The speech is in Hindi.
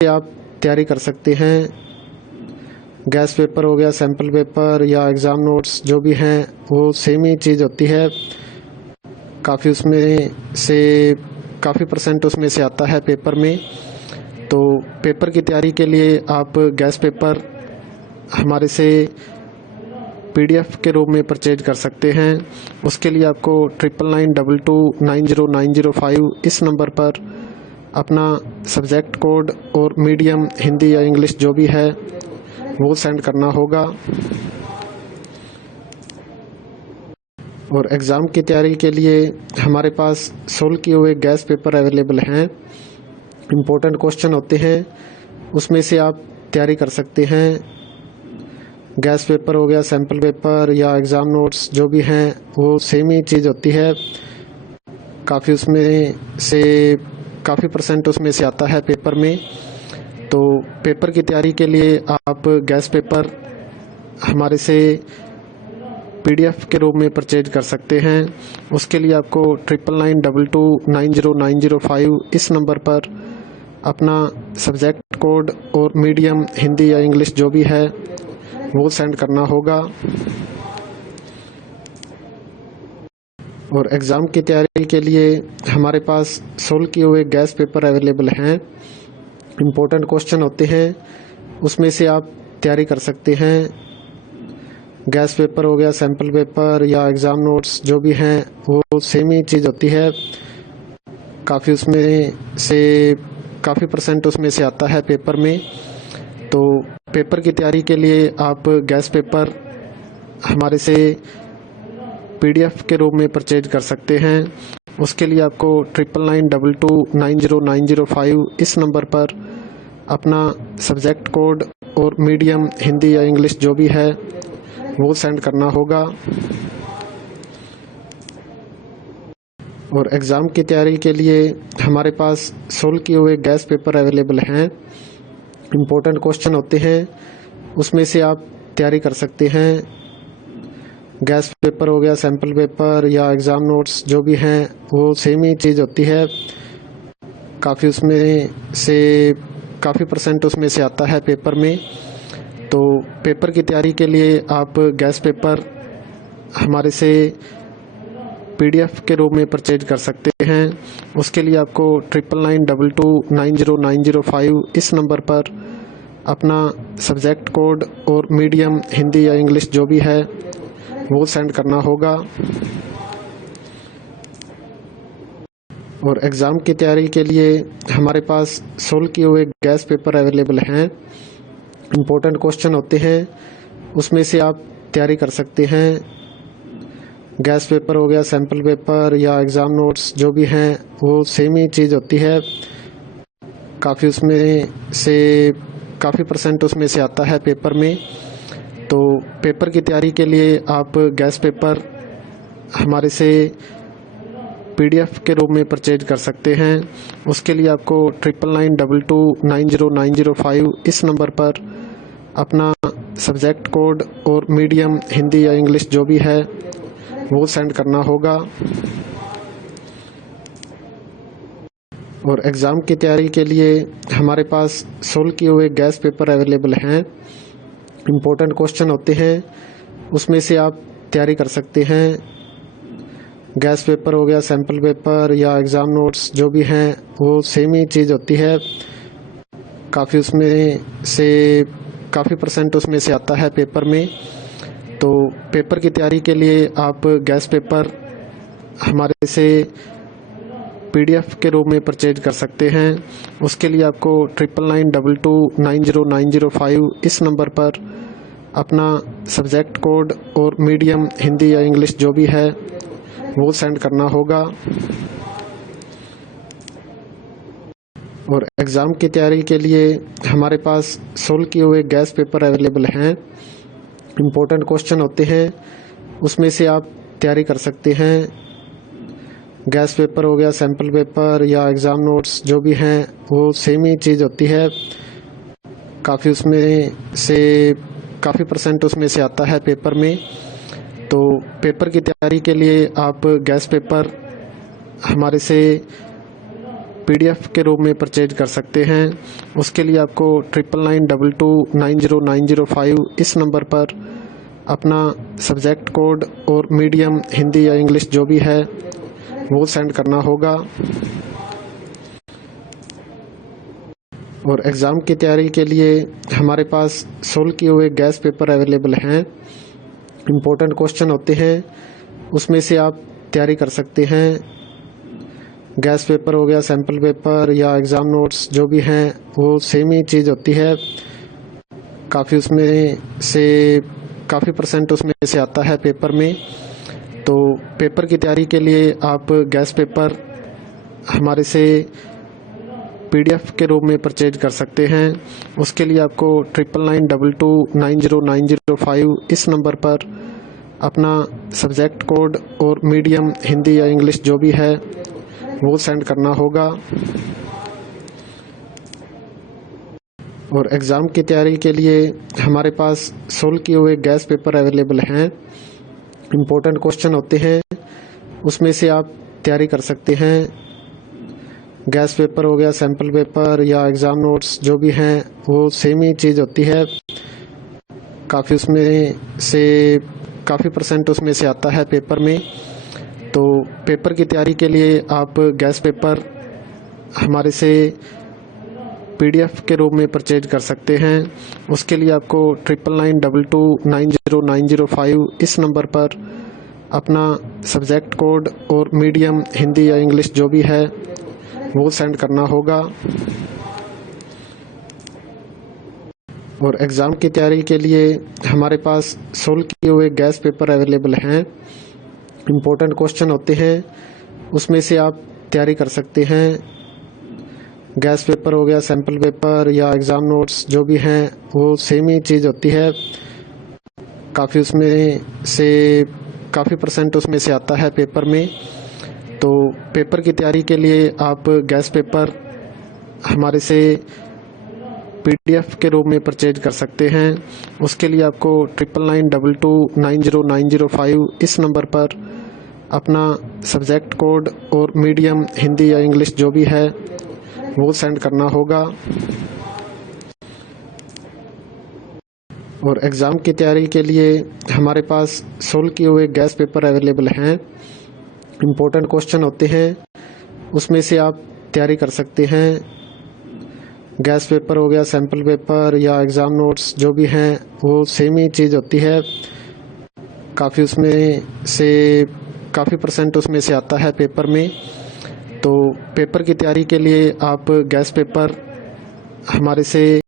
आप तैयारी कर सकते हैं। गैस पेपर हो गया, सैम्पल पेपर या एग्ज़ाम नोट्स जो भी हैं वो सेम ही चीज़ होती है। काफ़ी परसेंट उसमें से आता है पेपर में। तो पेपर की तैयारी के लिए आप गैस पेपर हमारे से PDF के रूप में परचेज कर सकते हैं। उसके लिए आपको 9992290905 इस नंबर पर अपना सब्जेक्ट कोड और मीडियम हिंदी या इंग्लिश जो भी है वो सेंड करना होगा। और एग्ज़ाम की तैयारी के लिए हमारे पास सोल्व किए हुए गैस पेपर अवेलेबल हैं। इम्पोर्टेंट क्वेश्चन होते हैं, उसमें से आप तैयारी कर सकते हैं। गैस पेपर हो गया, सैम्पल पेपर या एग्ज़ाम नोट्स जो भी हैं वो सेम ही चीज़ होती है। काफ़ी परसेंट उसमें से आता है पेपर में। तो पेपर की तैयारी के लिए आप गैस पेपर हमारे से PDF के रूप में परचेज कर सकते हैं। उसके लिए आपको 9992290905 इस नंबर पर अपना सब्जेक्ट कोड और मीडियम हिंदी या इंग्लिश जो भी है वो सेंड करना होगा। और एग्ज़ाम की तैयारी के लिए हमारे पास सोल्व किए हुए गैस पेपर अवेलेबल हैं। इम्पोर्टेंट क्वेश्चन होते हैं, उसमें से आप तैयारी कर सकते हैं। गैस पेपर हो गया, सैम्पल पेपर या एग्ज़ाम नोट्स जो भी हैं वो सेम ही चीज़ होती है। काफ़ी परसेंट उसमें से आता है पेपर में। तो पेपर की तैयारी के लिए आप गैस पेपर हमारे से PDF के रूप में परचेज कर सकते हैं। उसके लिए आपको 9992290905 इस नंबर पर अपना सब्जेक्ट कोड और मीडियम हिंदी या इंग्लिश जो भी है वो सेंड करना होगा। और एग्ज़ाम की तैयारी के लिए हमारे पास सोल्व किए हुए गैस पेपर अवेलेबल हैं। इम्पोर्टेंट क्वेश्चन होते हैं, उसमें से आप तैयारी कर सकते हैं। गैस पेपर हो गया, सैम्पल पेपर या एग्ज़ाम नोट्स जो भी हैं वो सेम ही चीज़ होती है। काफ़ी परसेंट उसमें से आता है पेपर में। तो पेपर की तैयारी के लिए आप गैस पेपर हमारे से PDF के रूप में परचेज कर सकते हैं। उसके लिए आपको 9992290905 इस नंबर पर अपना सब्जेक्ट कोड और मीडियम हिंदी या इंग्लिश जो भी है वो सेंड करना होगा। और एग्ज़ाम की तैयारी के लिए हमारे पास सोल्व किए हुए गैस पेपर अवेलेबल हैं। इम्पोर्टेंट क्वेश्चन होते हैं, उसमें से आप तैयारी कर सकते हैं। गैस पेपर हो गया, सैम्पल पेपर या एग्ज़ाम नोट्स जो भी हैं वो सेम ही चीज़ होती है। काफ़ी परसेंट उसमें से आता है पेपर में। तो पेपर की तैयारी के लिए आप गैस पेपर हमारे से PDF के रूप में परचेज कर सकते हैं। उसके लिए आपको 9992290905 इस नंबर पर अपना सब्जेक्ट कोड और मीडियम हिंदी या इंग्लिश जो भी है वो सेंड करना होगा। और एग्ज़ाम की तैयारी के लिए हमारे पास सोल्व किए हुए गैस पेपर अवेलेबल हैं। इम्पोर्टेंट क्वेश्चन होते हैं, उसमें से आप तैयारी कर सकते हैं। गैस पेपर हो गया, सैम्पल पेपर या एग्ज़ाम नोट्स जो भी हैं वो सेम ही चीज़ होती है। काफ़ी परसेंट उसमें से आता है पेपर में। तो पेपर की तैयारी के लिए आप गैस पेपर हमारे से PDF के रूप में परचेज कर सकते हैं। उसके लिए आपको 9992290905 इस नंबर पर अपना सब्जेक्ट कोड और मीडियम हिंदी या इंग्लिश जो भी है वो सेंड करना होगा। और एग्ज़ाम की तैयारी के लिए हमारे पास सोल्व किए हुए गैस पेपर अवेलेबल हैं। इम्पोर्टेंट क्वेश्चन होते हैं, उसमें से आप तैयारी कर सकते हैं। गैस पेपर हो गया, सैम्पल पेपर या एग्ज़ाम नोट्स जो भी हैं वो सेम ही चीज़ होती है। काफ़ी परसेंट उसमें से आता है पेपर में। तो पेपर की तैयारी के लिए आप गैस पेपर हमारे से PDF के रूप में परचेज कर सकते हैं। उसके लिए आपको 9992290905 इस नंबर पर अपना सब्जेक्ट कोड और मीडियम हिंदी या इंग्लिश जो भी है वो सेंड करना होगा। और एग्ज़ाम की तैयारी के लिए हमारे पास सोल्व किए हुए गैस पेपर अवेलेबल हैं। इम्पोर्टेंट क्वेश्चन होते हैं, उसमें से आप तैयारी कर सकते हैं। गैस पेपर हो गया, सैम्पल पेपर या एग्ज़ाम नोट्स जो भी हैं वो सेम ही चीज़ होती है। काफ़ी परसेंट उसमें से आता है पेपर में। तो पेपर की तैयारी के लिए आप गैस पेपर हमारे से PDF के रूप में परचेज कर सकते हैं। उसके लिए आपको 9992290905 इस नंबर पर अपना सब्जेक्ट कोड और मीडियम हिंदी या इंग्लिश जो भी है वो सेंड करना होगा। और एग्ज़ाम की तैयारी के लिए हमारे पास सोल्व किए हुए गैस पेपर अवेलेबल हैं। इम्पोर्टेंट क्वेश्चन होते हैं, उसमें से आप तैयारी कर सकते हैं। गैस पेपर हो गया, सैम्पल पेपर या एग्ज़ाम नोट्स जो भी हैं वो सेम ही चीज़ होती है। काफ़ी परसेंट उसमें से आता है पेपर में। तो पेपर की तैयारी के लिए आप गैस पेपर हमारे से PDF के रूप में परचेज कर सकते हैं। उसके लिए आपको 9992290905 इस नंबर पर अपना सब्जेक्ट कोड और मीडियम हिंदी या इंग्लिश जो भी है वो सेंड करना होगा। और एग्ज़ाम की तैयारी के लिए हमारे पास सोल्व किए हुए गैस पेपर अवेलेबल हैं। इम्पोर्टेंट क्वेश्चन होते हैं, उसमें से आप तैयारी कर सकते हैं। गैस पेपर हो गया, सैम्पल पेपर या एग्ज़ाम नोट्स जो भी हैं वो सेम ही चीज़ होती है। काफ़ी परसेंट उसमें से आता है पेपर में। तो पेपर की तैयारी के लिए आप गैस पेपर हमारे से PDF के रूप में परचेज कर सकते हैं। उसके लिए आपको 9992290905 इस नंबर पर अपना सब्जेक्ट कोड और मीडियम हिंदी या इंग्लिश जो भी है वो सेंड करना होगा। और एग्ज़ाम की तैयारी के लिए हमारे पास सोल्व किए हुए गैस पेपर अवेलेबल हैं। इम्पोर्टेंट क्वेश्चन होते हैं, उसमें से आप तैयारी कर सकते हैं। गैस पेपर हो गया, सैम्पल पेपर या एग्ज़ाम नोट्स जो भी हैं वो सेम ही चीज़ होती है। काफ़ी परसेंट उसमें से आता है पेपर में। तो पेपर की तैयारी के लिए आप गैस पेपर हमारे से